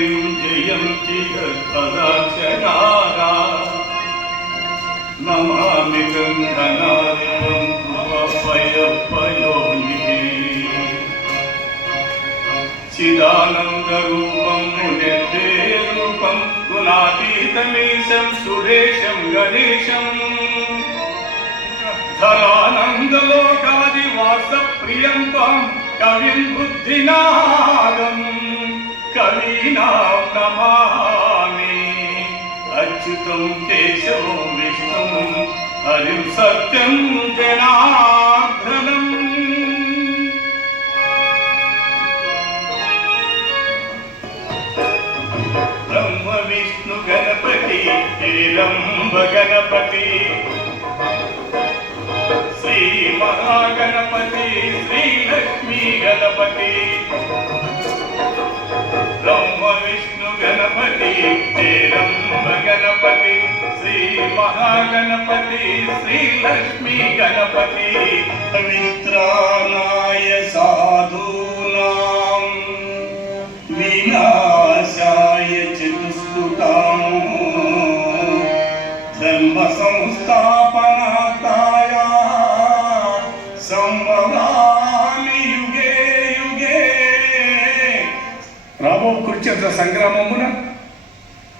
గురుం ప్రియాహరిం జయంతి తదాక్షరారా నమామి గంగనాథం భయపయోనిధి చిదానందరూపం నిర్దేరూపం గుణాతీతమీశం సురేశం గణేశం. ధరానందలోకాదివాస ప్రియం త్వం కవిం బుద్ధినాదం కవీనాం నమామి అచ్యుతం కేశవం విష్ణుం హరిం సత్యం జనార్దనం. బ్రహ్మ విష్ణు గణపతి. గణపతి హిరంబ గణపతి శ్రీ మహాగణపతి శ్రీ లక్ష్మీ గణపతి పవిత్రానాయ సాధూనాం వినాశాయ చతుష్టుకాం ధర్మ సంస్థాపనాయ సంగ్రామమున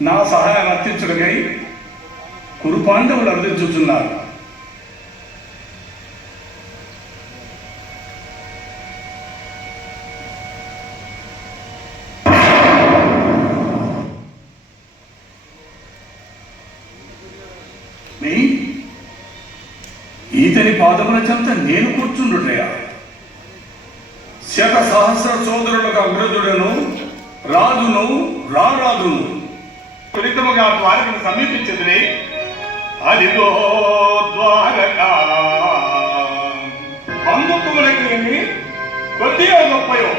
నా సహాయం అర్థించుడకై కురు పాండవులు అర్థించుచున్నారు ఈతని పాదముల చెంత నేను కూర్చుండుటయా? శత సహస్ర సోదరులకు అగ్రజుడను రాజును రారాజును. త్వరితముగా ద్వారకను సమీపించదురే అదిగో ద్వారక. బంధుత్వములకు ఏమి కొద్దిగా గొప్పయో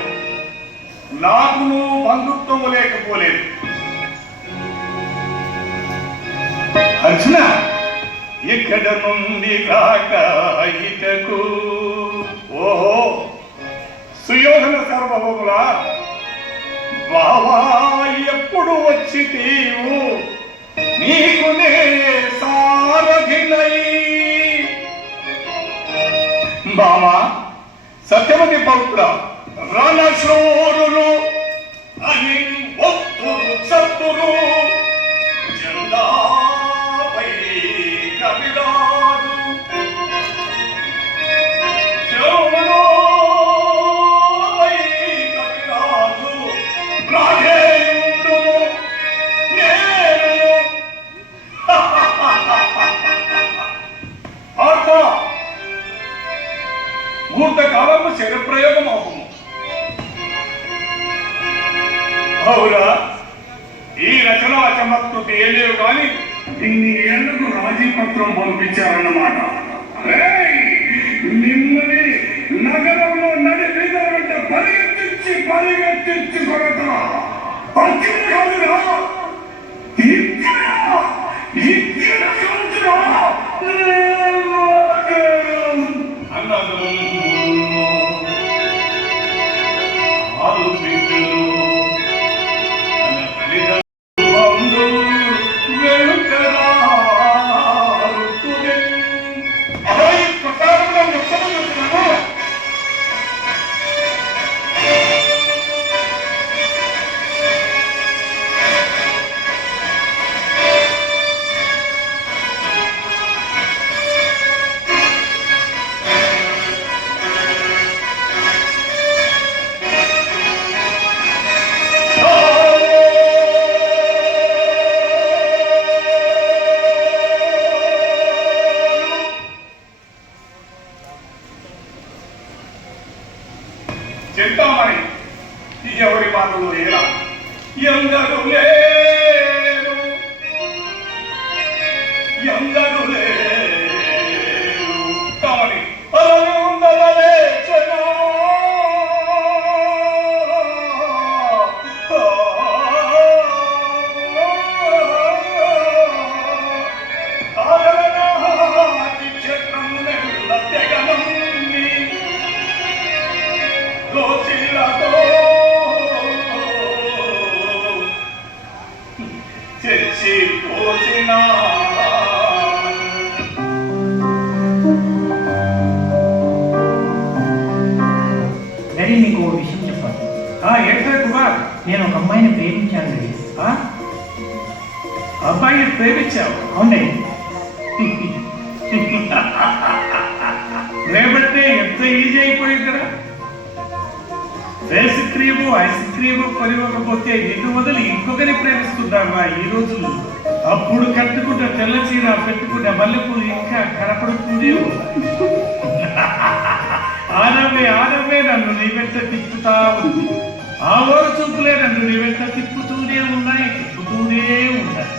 నాకును బంధుత్వము లేకపోలేదు. అర్జున ఇక్కడ నుండి కాక ఇటకు. ఓహో సుయోధన సర్వభౌముల? బావా ఎప్పుడు వచ్చి తీవు నీకు నే సారథినై. బావా సత్యవతి పౌత్ర రణశూరులు అని కాలము శరప్రయోగం అవుము అవురా ఈ రచన చమత్కృతి ఏలేవు కానీ ఇన్ని ఏళ్ళకు రాజీ పత్రం పంపించారన్నమాట మిమ్మల్ని నగరంలో నడి వెంట పరిగెత్తించి పరిగెత్తించి కొడతా అక్కడ కాదురా చెప్తామని ఎవరి మాటలు ఎలా ఎందరు లేరు ఎందరు ప్రేమించావు. అవునే. రేపట్టే ఎంత ఈజీ అయిపోయిందిరా ఫేస్ క్రీము ఐస్ క్రీము కొనివ్వకపోతే నిన్ను వదిలి ఇంకొకరి ప్రేమిస్తున్నావా ఈ రోజుల్లో? అప్పుడు కట్టుకున్న తెల్ల చీర పెట్టుకున్న మల్లెపూలు ఇంకా కనపడుతుంది ఉన్నాయి. ఆనవే ఆనవే నన్ను నీ వెంట తిప్పుతా ఉంది. ఆ ఓర చూపులే నన్ను నీ వెంట తిప్పుతూనే ఉన్నాయి తిప్పుతూనే ఉన్నాయి.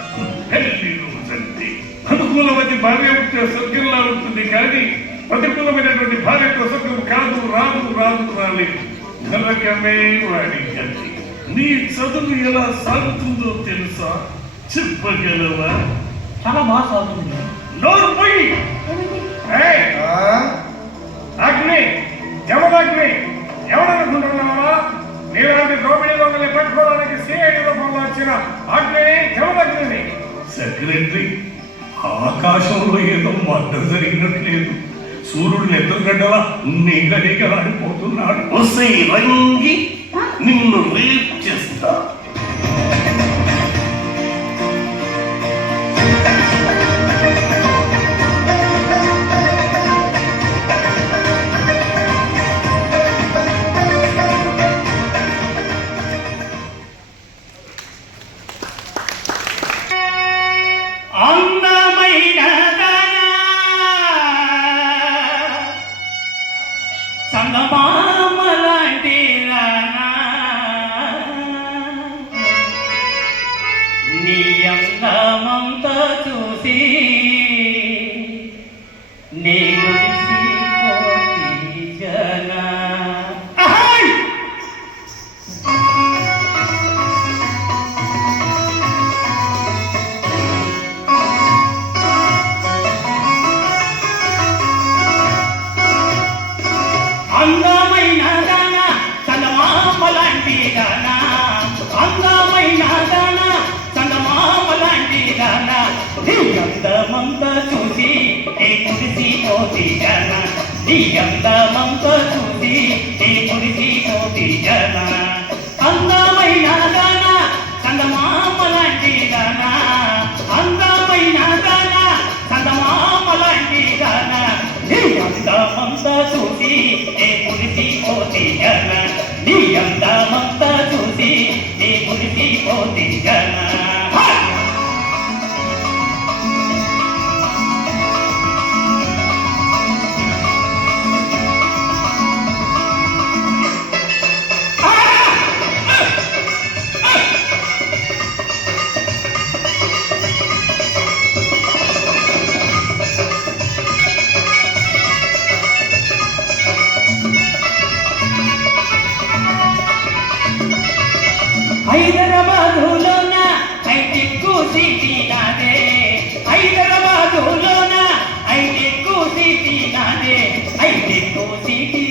అనుకూలమైన భార్య ఉంటే స్వర్గంలా ఉంటుంది కానీ ప్రతికూలమైనటువంటి భార్యతో స్వర్గం కాదు రాదు రాదు రాలేదు. నరకమే వాడి గతి. నీ చదువు ఎలా సాగుతుందో తెలుసా? చెప్పగలవా? చాలా బాగా సాగుతుంది. నోరు పోయి! అగ్ని. ఎవరగ్ని ఎవరనుకుంటున్నావా? నీలాంటి దోపిడీ దొంగల్ని పట్టుకోవడానికి సిఐడి రూపంలో వచ్చిన అగ్ని ఎవరగ్ని సెక్రటరీ ఆకాశంలో ఏదో మడ్డ జరిగినట్లేదు. సూర్యుడు ఎదురుగడ్డలా నీగ నీగలాడిపోతున్నాడు వసై రంగి నిన్ను రేప్ చేస్తా. నీ కుడిసి జన. నీ అందమంతా చూసి నీ కుడిసి పోతి జన. అందమైన దాన చందమామ లాంటి దాన అందమైన దాన చందమామ లాంటి దాన నీ అందమంతా చూసి నీ మురిసి పోతి జన. నీ అందమంతా సిటీ నాదే హైదరాబాదులోన ఐటెక్కు సిటీ నాదే ఐటెక్కు సిటీ